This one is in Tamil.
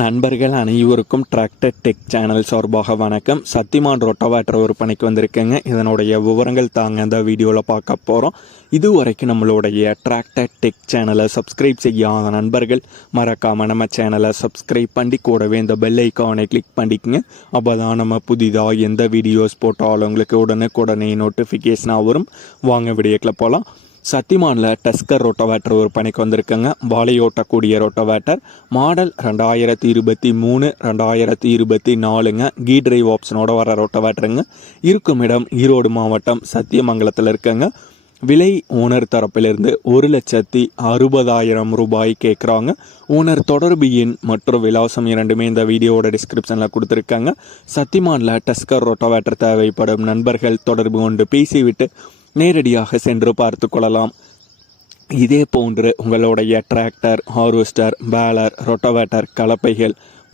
நண்பர்கள் அனைவருக்கும் டிராக்டர் டெக் சேனல் சார்பாக வணக்கம் சத்திமான் ரொட்டோவேட்டர் பணிக்கு வந்திருக்கேங்க இதனுடைய விவரங்கள் தாங்க இந்த வீடியோவில் பார்க்க போகிறோம் இது வரைக்கும் நம்மளுடைய டிராக்டர் டெக் சேனலை சப்ஸ்கிரைப் செய்யாத நண்பர்கள் மறக்காமல் நம்ம சேனலை சப்ஸ்கிரைப் பண்ணி கூடவே இந்த பெல் ஐக்கானை கிளிக் பண்ணிக்கோங்க அப்போ தான் நம்ம புதிதாக எந்த வீடியோஸ் போட்டாலும் உங்களுக்கு உடனுக்குடனே நோட்டிஃபிகேஷனாக வரும் வாங்க வீடியோக்கில் போகலாம் சத்திமானில் டஸ்கர் ரோட்டோவேட்டர் பணிக்கு வந்திருக்குங்க வாழையோட்டக்கூடிய ரோட்டோவேட்டர் மாடல் ரெண்டாயிரத்தி இருபத்தி மூணு ரெண்டாயிரத்தி இருபத்தி நாலுங்க கீ டிரைவ் ஆப்ஷனோட வர ரோட்டோவேட்டருங்க இருக்கும் இடம் ஈரோடு மாவட்டம் சத்தியமங்கலத்தில் இருக்குங்க விலை ஓனர் தரப்பிலிருந்து ஒரு லட்சத்தி அறுபதாயிரம் ரூபாய் கேட்குறாங்க ஓனர் தொடர்பு எண் மற்றும் விலாசம் இரண்டுமே இந்த வீடியோவோட டிஸ்கிரிப்ஷனில் கொடுத்துருக்காங்க சத்திமானில் டஸ்கர் ரோட்டோவேட்டர் தேவைப்படும் நண்பர்கள் தொடர்பு கொண்டு பேசிவிட்டு நேரடியாக சென்று பார்த்து கொள்ளலாம் இதே போன்று உங்களுடைய டிராக்டர் ஹார்வெஸ்டர் பேலர் ரொட்டவேட்டர் கலப்பைகள்